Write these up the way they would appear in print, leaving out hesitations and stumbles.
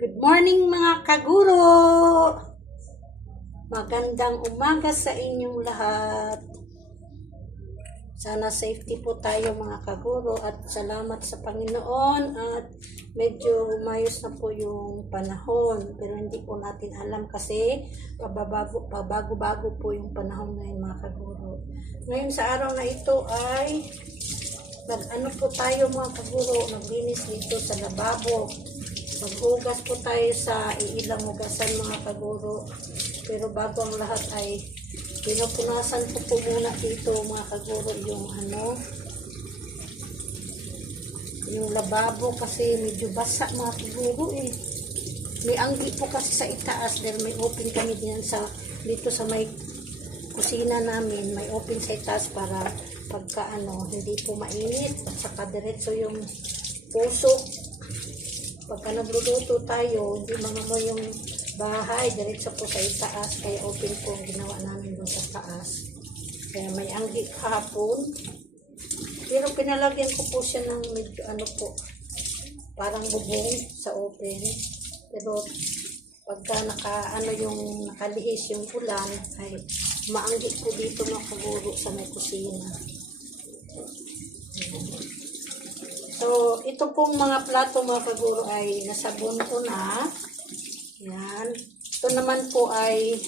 Good morning mga kaguro! Magandang umaga sa inyong lahat. Sana safety po tayo mga kaguro at salamat sa Panginoon at medyo umayos na po yung panahon. Pero hindi po natin alam kasi pabago-bago po yung panahon ngayon mga kaguro. Ngayon sa araw na ito ay ano po tayo mga kaguro, maglinis dito sa lababo. Maghugas po tayo sa ilang hugasan mga kaguro. Pero bago ang lahat ay pinupunasan ko po muna dito mga kaguro yung lababo kasi medyo basa mga kaguro eh. May anggi po kasi sa itaas dahil may open kami dito sa may kusina namin. May open sa itaas para pagka hindi po mainit at saka diretso yung puso. Pagka nagluluto tayo, hindi mo yung bahay, diretso po sa itaas, kaya open po ang ginawa namin doon sa taas. Kaya may anggi kahapon. Pero pinalagyan ko po siya ng medyo parang bubong sa open. Pero pagka nakalihis yung ulan, ay maanggi po dito nakaguro sa may kusina. So, ito pong mga plato mga kaguro ay nasabon ko na. Yan. Ito naman po ay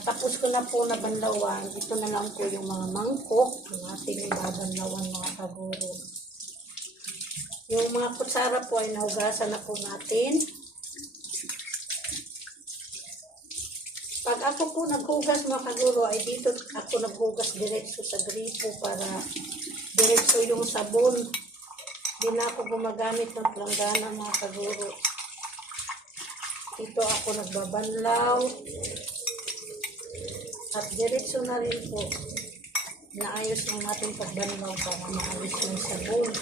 tapos ko na po na banlawan. Ito na lang po yung mga mangkok ng ating babanlawan mga kaguro. Yung mga kutsara po ay nahugasan na po natin. Pag ako po naghugas mga kaguro ay dito ako naghugas diretso sa gripo para diretso yung sabon. Hindi na ako gumagamit ng planggana mga kaguro. Dito ako nagbabanlaw. At diretso na rin po. Naayos ng ating pagbanlaw para maalis yung sabon.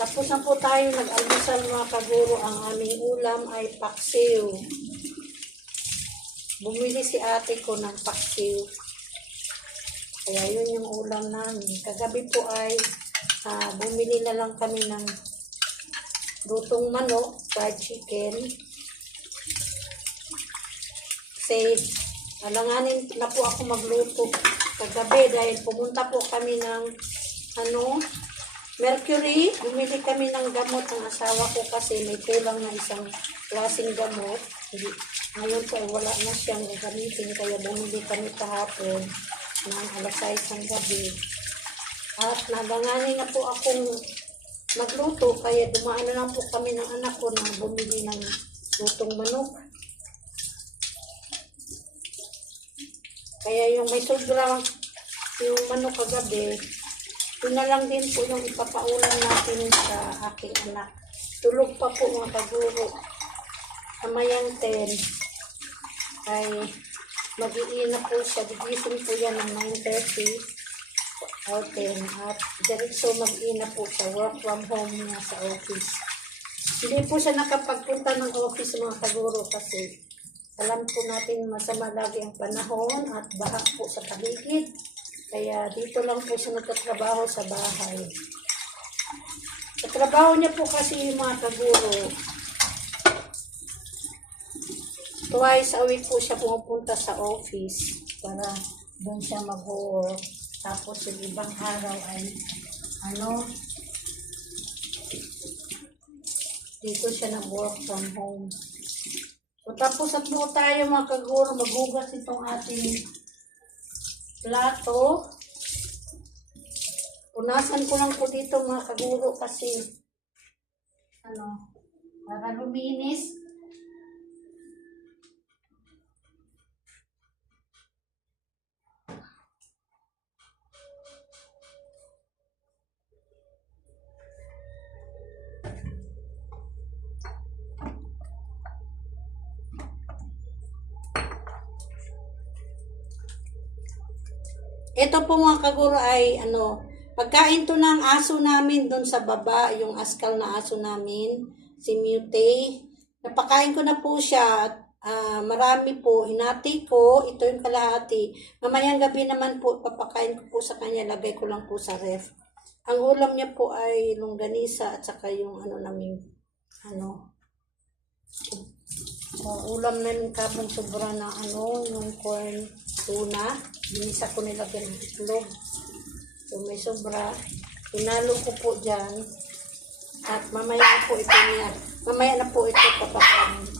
Tapos na po tayo nag-almusal mga kaguro. Ang aming ulam ay paksiw. Bumili si ate ko ng paksiw. Kaya yun yung ulam namin. Kagabi po ay bumili na lang kami ng lutong manok, fried chicken. Kasi alanganin na po ako magluto kagabi dahil pumunta po kami ng Mercury. Bumili kami ng gamot ng asawa ko kasi may kulang na isang klaseng gamot. Ngayon po ay wala na siyang gagamitin kaya bumili kami kahapon ng alas 6 ng gabi. At nalanganin na po akong magluto kaya dumaan na lang po kami ng anak ko nang bumili ng lutong manok. Kaya yung may sobra yung manok kagabi, yun na lang din po yung ipapaulan natin sa aking anak. Tulog pa po mga kaguro. Kamayang 10 ay mag-iina po siya. Gigising po yan ng 9:30 or 10 at diretso mag-ina po siya. Work from home niya sa office. Hindi po siya nakapagpunta ng office mga kaguro kasi alam po natin masama lagi ang panahon at baha po sa paligid. Kaya dito lang po siya nagtatrabaho sa bahay. Sa trabaho niya po kasi mga kaguro, twice a week po siya pumupunta sa office para doon siya mag-work. Tapos yung ibang araw ay dito siya nag-work from home. So tapos at po tayo mga kaguro maghugas itong ating plato. Punasan ko lang po dito mga kaguro kasi para luminis. Ito po mga kaguro ay pagkain to ng aso namin doon sa baba, yung askal na aso namin, si Mute. Napakain ko na po siya at marami po, hinati ko, ito yung kalahati. Mamayang gabi naman po, papakain ko po sa kanya, lagay ko lang po sa ref. Ang ulam niya po ay longganisa at saka yung namin, ulam namin kapong sobra na yung corn tuna. Binisa ko nilagyan ng itlog. So may sobra. Inalo ko po dyan. At mamaya na po ito niya. Mamaya na po ito papakain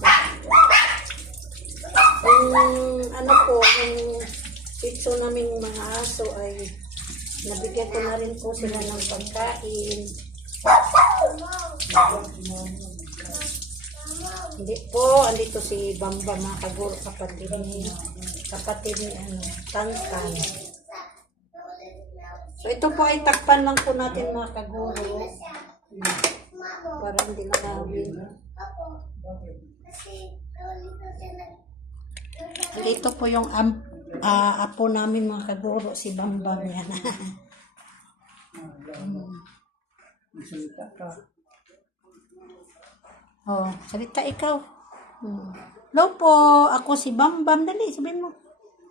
ko. Yung pizzo naming mga aso ay nabigyan ko na rin po sila ng pagkain. Hindi po, andito si Bamba mga kaguro, kapatid ni Tantan. So ito po ay takpan lang po natin mga kaguro. Para hindi na namin. Ito po yung apo namin mga kaguro, si Bambam yan. Oh, salita ikaw. Hello po, ako si Bambam. Dali, sabihin mo.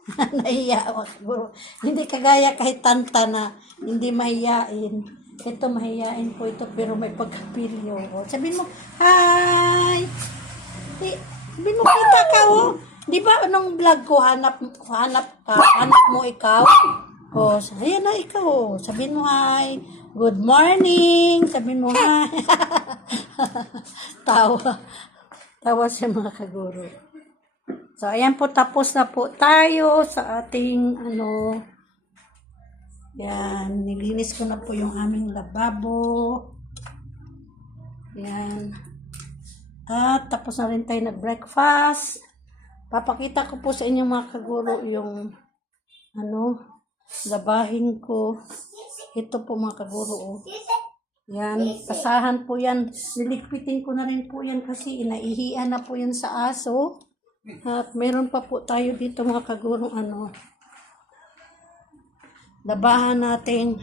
Nahiya ako siguro. Hindi kagaya kahit Tanta na hindi mahiyain. Ito mahiyain po ito pero may pagkapilyo. Oh, sabihin mo, hi! Sabihin mo, kita ka oh. Di ba anong vlog ko, hanap mo ikaw? Oh, ayan na ikaw oh. Sabihin mo, hi! Good morning! Sabihin mo, hi! Tawa siya mga kaguro. So, ayan po, tapos na po tayo sa ating, yan, nilinis ko na po yung aming lababo. Yan. At, tapos na rin tayo nag-breakfast. Papakita ko po sa inyo mga kaguro yung, labahin ko. Ito po mga kaguro, oh. Yan, pasahan po yan. Niligpitin ko na rin po yan kasi inaihian na po yan sa aso. At meron pa po tayo dito mga kaguro, labahan natin.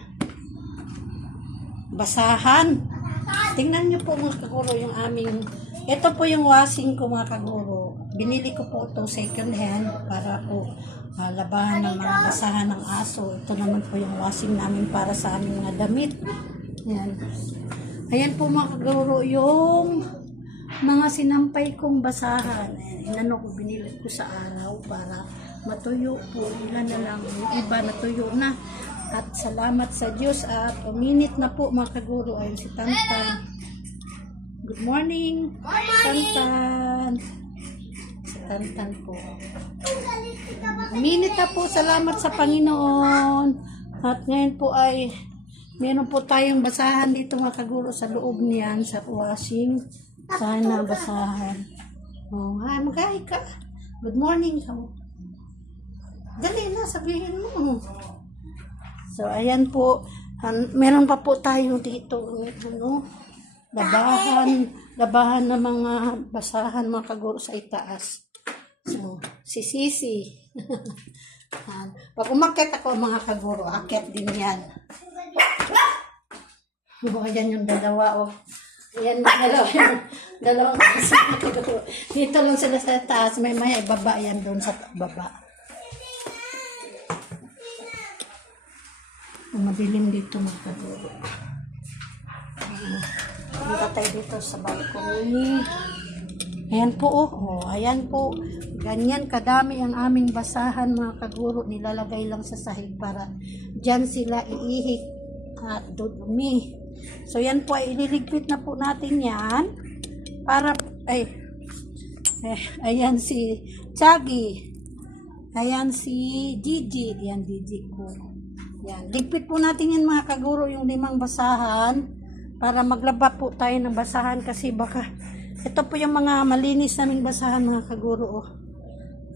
Basahan. Tingnan nyo po mga kaguro yung aming, ito po yung washing ko mga kaguro. Binili ko po itong second hand para po labahan ng mga basahan ng aso. Ito naman po yung washing namin para sa aming mga damit. Yan. Ayan po mga kaguro yung mga sinampay kong basahan. Ayan, binili ko sa araw para matuyo po. Ilan na lang, yung iba natuyo na. At salamat sa Diyos at uminit na po mga kaguro. Ayun si Tantan. Good morning, Tantan. Si Tantan po. Uminit na po, salamat sa Panginoon. At ngayon po ay meron po tayong basahan dito mga kaguro sa loob niyan, sa washing. Sana basahan. Oh, hi, mag-hi ka. Good morning. Dali na, sabihin mo. So, ayan po. Meron pa po tayo dito, labahan ng mga basahan mga kaguro sa itaas. So, si Sisi. Pag umakyat ako mga kaguro, akyat din yan. Oh, ayan yung dalawa, oh. Ayan yung dalawang kaguro. Dito lang sila sa taas, may ibaba yan doon sa baba. Madilim dito mga kaguro. Punta tayo dito sa balcony. Ayan po, oh. Ayan po. Ganyan kadami ang aming basahan mga kaguro. Nilalagay lang sa sahig para dyan sila iihik at dudumi. So, yan po ay ililigpit na po natin yan. Para, ayan si Chagi. Ayan si Gigi. Ayan, Gigi ko. Yan. Ligpit po natin yan mga kaguro, yung 5 basahan. Para maglaba po tayo ng basahan kasi baka ito po yung mga malinis naming basahan mga kaguro. Oh.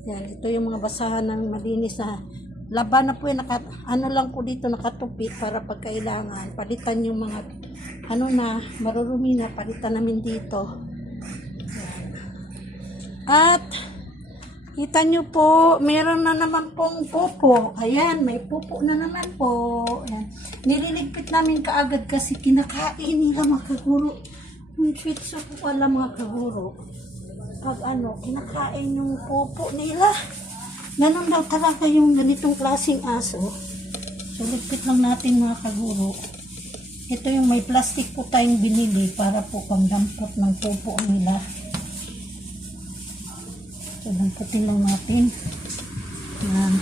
Yan, ito yung mga basahan ng malinis na laban na po yung lang po dito nakatupi para pagkailangan palitan yung mga na marurumi na palitan namin dito. Yan. At kita nyo po, meron na naman pong pupo. Ayan, may pupo na naman po. Ayan. Nililigpit namin kaagad kasi kinakain nila mga kaguro. Yung sweet soup po pala mga kaguro. Pag kinakain yung pupo nila. Ganun daw talaga yung ganitong klaseng aso. So, ligpit lang natin mga kaguro. Ito yung may plastic po tayong binili para po pangdampot ng pupo nila. So, damputin lang natin. Yan.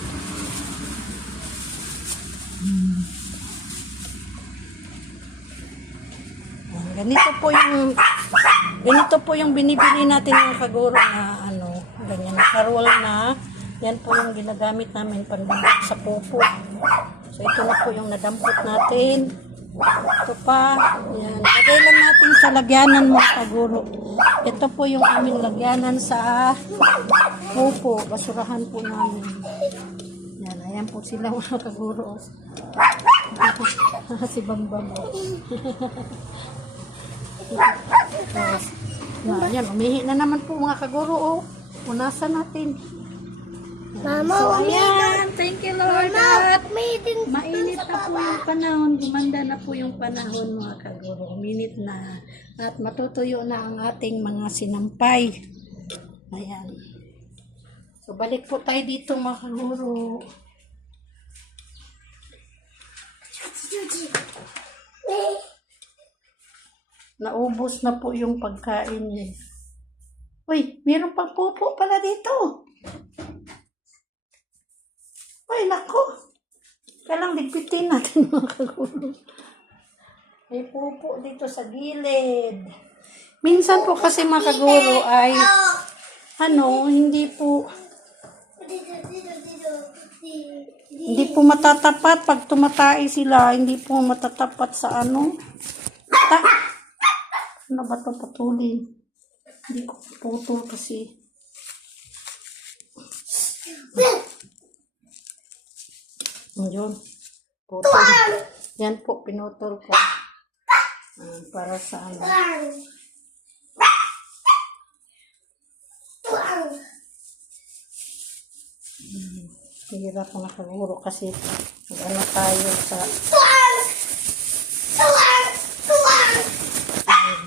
Ganito po yung binibili natin ng kaguro na ano, ganyan, nakaroll na. Yan po yung ginagamit namin pandampot sa pupo. So, ito na po yung nadampot natin. Ito pa. Yan. Lagay lang natin sa lagyanan mga kaguro. Ito po yung aming lagyanan sa pupo. Basurahan po namin. Yan. Ayan po sila mga kaguro. Si Bambam. Yan. Umihi na naman po mga kaguro. Oh. Punasan natin. Mama, So, ayan. Thank you, Lord. At umitin mainit na po yung panahon. Gumanda na po yung panahon, mga kaguro. Uminit na. At matutuyo na ang ating mga sinampay. Ayan. So, balik po tayo dito, mga kaguro. Naubos na po yung pagkain niya. Uy, meron pang pupo pala dito. Ay, nako. Kailang ligpitin natin mga kaguro. May pupo dito sa gilid. Minsan po kasi mga kaguro ay hindi po matatapat pag tumatay sila, hindi po matatapat sa ano. Ano ba ito patulin? Hindi ko putol kasi. Yun. Putol. Yan po, pinutol ko. Para sa ano. Hirap ko nakaguro kasi ano tayo sa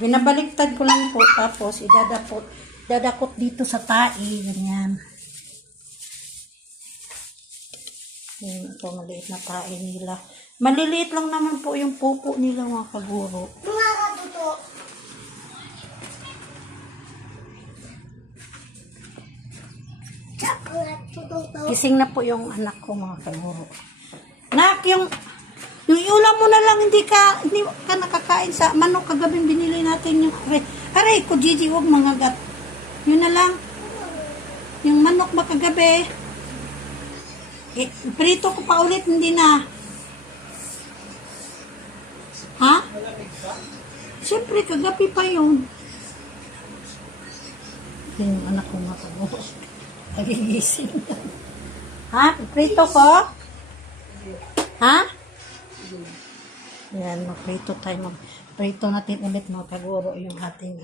binabaliktad ko lang po tapos dadakot dito sa tae ganyan. Ito maliit na tae nila. Maliliit lang naman po yung pupo nila mga kaguro. Gising na po yung anak ko mga kaguro. Nak, yung ulam mo na lang, hindi ka nakakain sa manok kagabing binili natin yung aray ko Gigi, huwag mga gat. Yun na lang. Yung manok ba kagabi? Prito ko pa ulit, hindi na. Ha? Siyempre, kagabi pa yun. Yung anak ko mga kaguro. Nagigising na. Ha? Prito ko? Ha? Yan, mag-prito tayo. Mag-prito natin ulit mga kaguro yung ating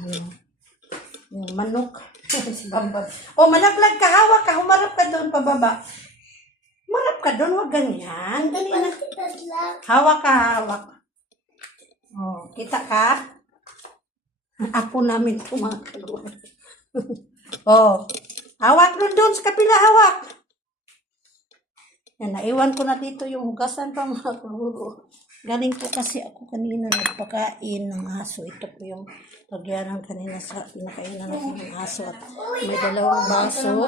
yung manok. Si Bambam. O, malaglag ka, hawak ka, humarap ka doon pababa. Humarap ka doon, huwag ganyan. Dali na. Hawak ka, hawak. O, kita ka? Apo namin ito mga kaguro. O, hawak doon sa kapila, hawak. Yan, naiwan ko na dito yung hugasan pa mga kaguro. Galing po kasi ako kanina nagpakain ng aso. Ito po yung lagyanan kanina sa pinakainan natin ng aso. At may dalawang baso.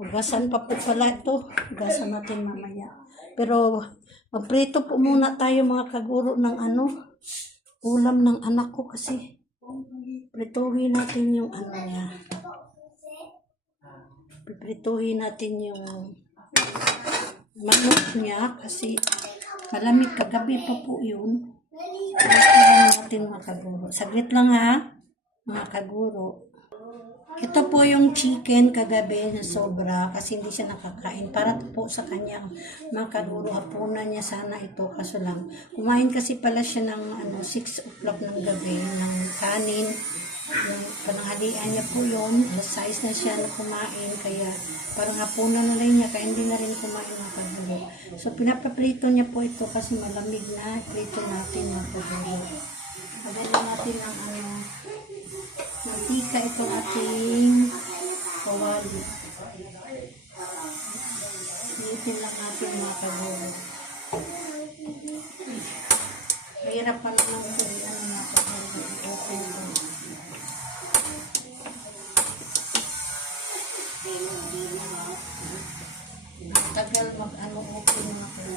Hugasan pa po pala ito. Hugasan natin mamaya. Pero magprito po muna tayo mga kaguro ng ulam ng anak ko kasi prituhin natin yung niya. Piprituhin natin yung manok niya kasi malamig kagabi pa po yun. Prituhin natin mga kaguro. Saglit lang ha, mga kaguro. Ito po yung chicken kagabi na sobra kasi hindi siya nakakain. Para po sa kanyang mga kaguro, hapunan niya sana ito. Kaso lang, kumain kasi pala siya ng 6 o'clock ng gabi ng kanin. Yung pananghalian niya po yun. Alas 6 na siya na kumain. Kaya parang hapunan na rin niya. Kaya hindi na rin kumain ng kaguro. So pinapaprito niya po ito kasi malamig na. Prito natin ng kaguro. Padali natin ang mantika itong ating kawali. Iitin lang natin mga kaguro. Kaya mahirap pa naman ito. Ano na ito? Open ko. Tagal mag-ano open na ito.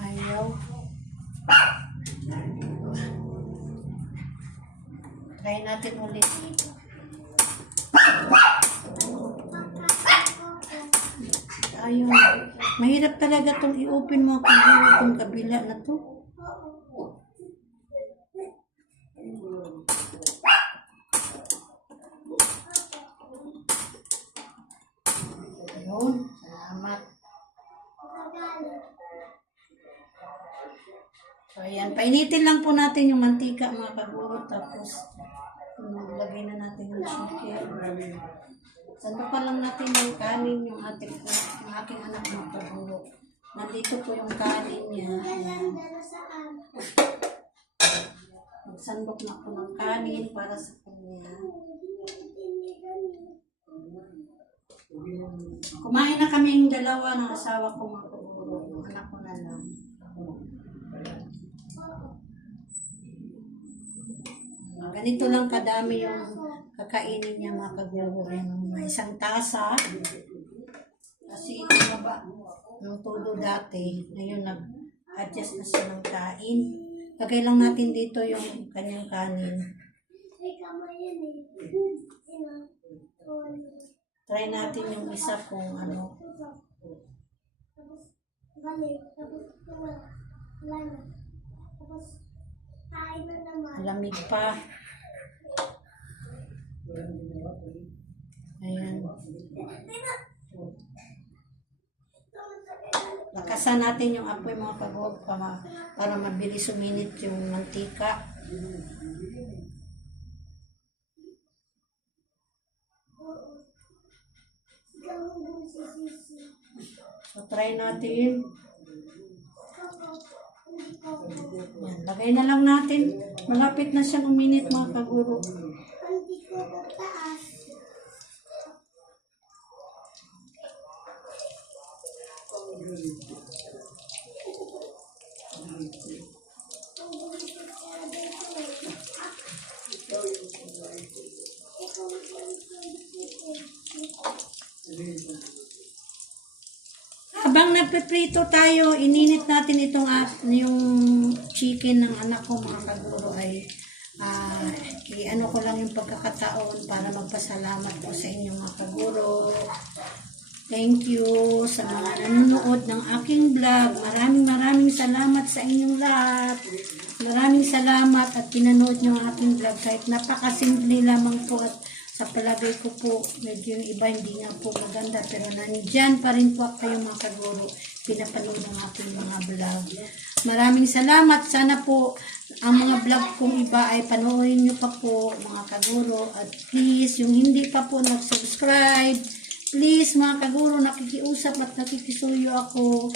Ayaw. Try natin ulit. Ayun. Mahirap talaga itong i-open mo kung itong kabila na to. Ayun. Salamat. So, ayan. Painitin lang po natin yung mantika, mga kaguro. Tapos, maglagay na natin yung chicken. Sando pa lang natin yung kanin, yung aking anak, mga kaguro. Nandito po yung kanin niya. Ayan. Magsandok na po ng kanin para sa kanya. Kumain na kaming dalawa ng asawa ko, mga kaguro. Yung anak ko na lang. Ganito lang kadami yung kakainin niya, mga kaguro. May isang tasa. Kasi ito na ba ng todo dati. Ngayon nag-adjust na siya ng kain. Lagay lang natin dito yung kanyang kanin. Try natin yung isa kung ano. Lamig pa. Ayan. Lakasan natin yung apoy, mga kaguro, para mabilis suminit yung mantika. So, try natin. Yan, lagay na lang natin. Malapit na siyang uminit, mga kaguro. Habang nagpiprito tayo, ininit natin itong yung chicken ng anak ko, mga kaguro, ay i-ano ko lang yung pagkakataon para magpasalamat po sa inyo, mga kaguro. Thank you sa mga nanonood ng aking vlog. Maraming salamat sa inyong lahat. Maraming salamat at pinanood nyo ang aking vlog kahit napakasimple lamang po at sa palagay ko po, medyo yung iba hindi nga po maganda, pero nandyan pa rin po kayo, mga kaguro, pinapanood ng aking mga vlog. Maraming salamat. Sana po ang mga vlog kong iba ay panoorin nyo pa po, mga kaguro. At please, yung hindi pa po nag-subscribe, please, mga kaguro, nakikiusap at nakikisuyo ako.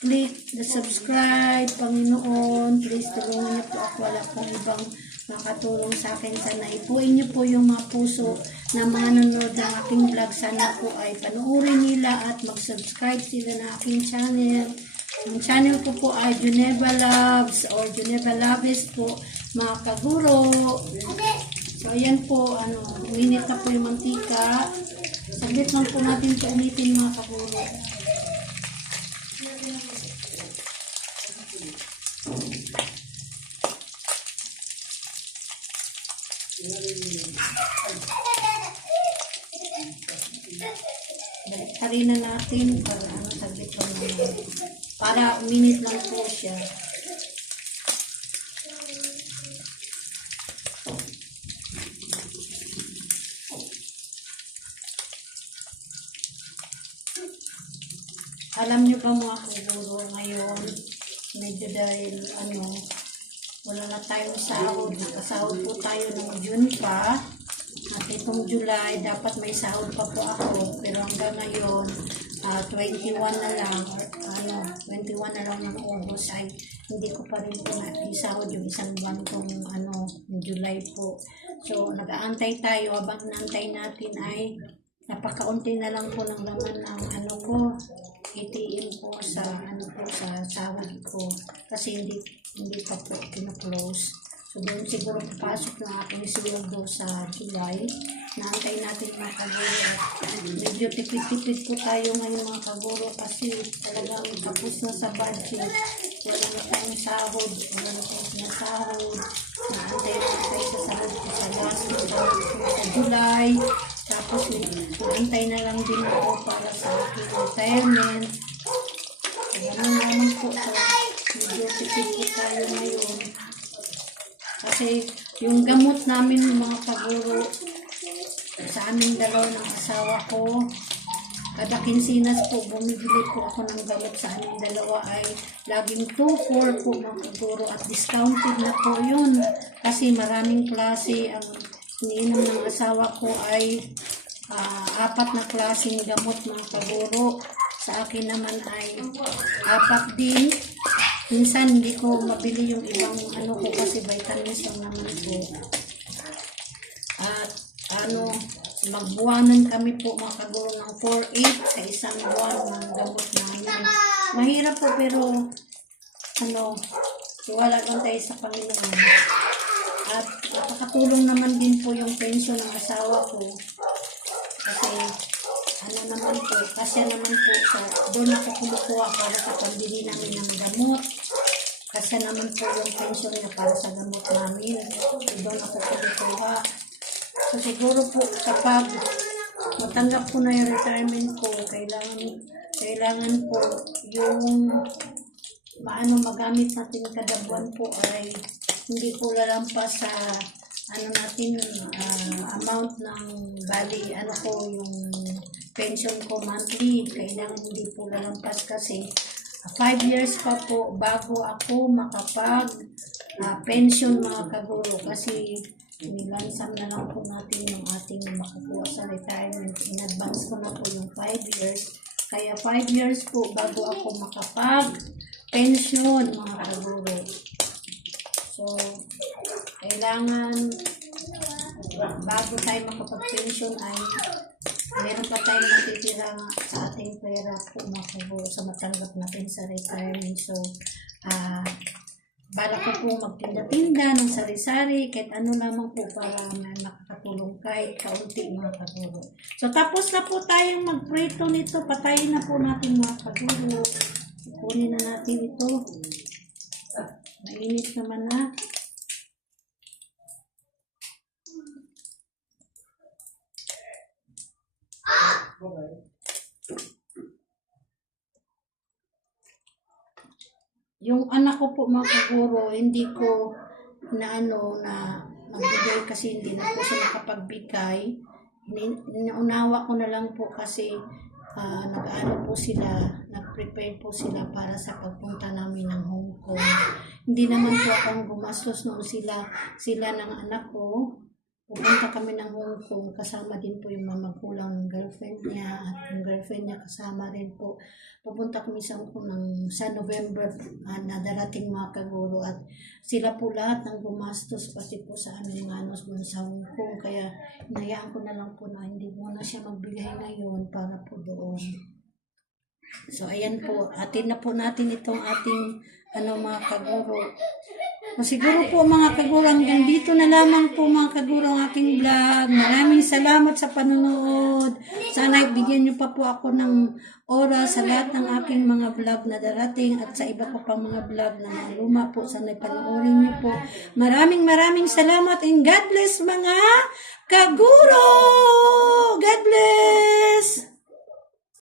Click the subscribe, Panginoon. Please, tulungan niyo po ako. Wala pong ibang makatulong sa akin. Sana ipuin niyo po yung mga puso na mga nanonood ng aking vlog. Sana po ay panuorin nila at mag-subscribe sila na aking channel. Ang channel ko po ay Geneva Loves or Geneva Loves po, mga kaguro. So, ayan po, uminit na po yung mantika. Saglit lang po natin ito umitin, mga kaguro. Baliktarin na natin para saglit lang naman. Para uminit lang po siya. Alam niyo ba, mga kaguro, ngayon medyo dahil wala na tayong sahod. Nakasahod po tayo ng June pa. At itong July, dapat may sahod pa po ako. Pero hanggang ngayon, 21 na lang, or 21 na lang ng August ay hindi ko pa rin po na-sahod yung isang buwan kong yung July po. So, nag-aantay tayo. Habang naantay natin ay napakaunti na lang po ng laman ng ATM po sa sa sahod ko. Kasi hindi pa po kino-close. So, doon siguro papasok yung aking sweldo sa July. Naantay natin mga kaguro. Medyo tipid-tipid po tayo ngayon mga kaguro kasi talagang tapos na sa budget. Wala na tayong sahod. Wala na tayong sinasahod. Naantay tayo sa sahod ko sa last sa July. Tapos naantay na lang din ako para sa aking retirement. Ganun naman po. So, medyo tipid po tayo ngayon. Kasi yung gamot namin mga kaguro sa aming dalaw ng asawa ko, kada kinsinas po, bumibili po ako ng gamot sa aming dalawa ay laging 2-4 po mga kaguro at discounted na po yun. Kasi maraming klase ang iniinom ng asawa ko ay 4 na klaseng gamot mga kaguro. Sa akin naman ay 4 din. Minsan hindi ko mabili yung ibang ko kasi vitamins lang naman po. At magbuwanan kami po mga kaguro ng 4-8 sa isang buwan ng gamot namin. Mahirap po pero wala lang tayo sa Panginoon. At nakakatulong naman din po yung pensyon ng asawa ko. Kasi naman po doon ako kumukuha para sa pambili namin ng gamot. Kasi naman po yung pension niya para sa gamot namin. Doon ako kumukuha. So siguro po kapag matanggap ko na yung retirement ko, kailangan po yung magamit natin kada buwan po ay hindi po lalampas sa amount ng bali, yung pension ko monthly. Kailangan hindi po lalampas kasi 5 years pa po bago ako makapag pension mga kaguro. Kasi nilansam na lang po natin yung ating makakuha sa retirement. In advance ko na po yung 5 years. Kaya 5 years po bago ako makapag pension mga kaguro. So, kailangan bago tayo makapag-pension ay meron pa tayong matitira sa ating pera po sa matanggap natin sa retirement. So, bala ko po magtinda-tinda ng sari-sari, kahit ano lamang po para makakatulong kahit kaunti mga kaguro. So, tapos na po tayong magprito nito. Patayin na po natin mga kaguro. Kunin na natin ito. Mainit naman na. Yung anak ko po mga kaguro, hindi ko na magbigay kasi hindi na po siya nakapagbigay. Naunawa ko na lang po kasi nag-prepare po sila para sa pagpunta namin ng Hong Kong. Hindi naman po akong gumastos noon sila ng anak ko. Pupunta kami ng Hong Kong, kasama din po yung magulang ng girlfriend niya at yung girlfriend niya kasama rin po. Pupunta kami sa Hong Kong sa November na darating mga kaguro at sila po lahat ng gumastos pati po sa aming manos doon sa Hong Kong. Kaya inayaan ko na lang po na hindi muna siya magbigay ngayon para po doon. So ayan po, atin na po natin itong ating mga kaguro. O siguro po mga kaguro, hanggang dito na lamang po mga kaguro ang aking vlog. Maraming salamat sa panonood. Sana ibigyan niyo pa po ako ng oras sa lahat ng aking mga vlog na darating at sa iba ko pang mga vlog na mga luma po. Sana ipanoorin niyo po. Maraming salamat and God bless mga kaguro! God bless!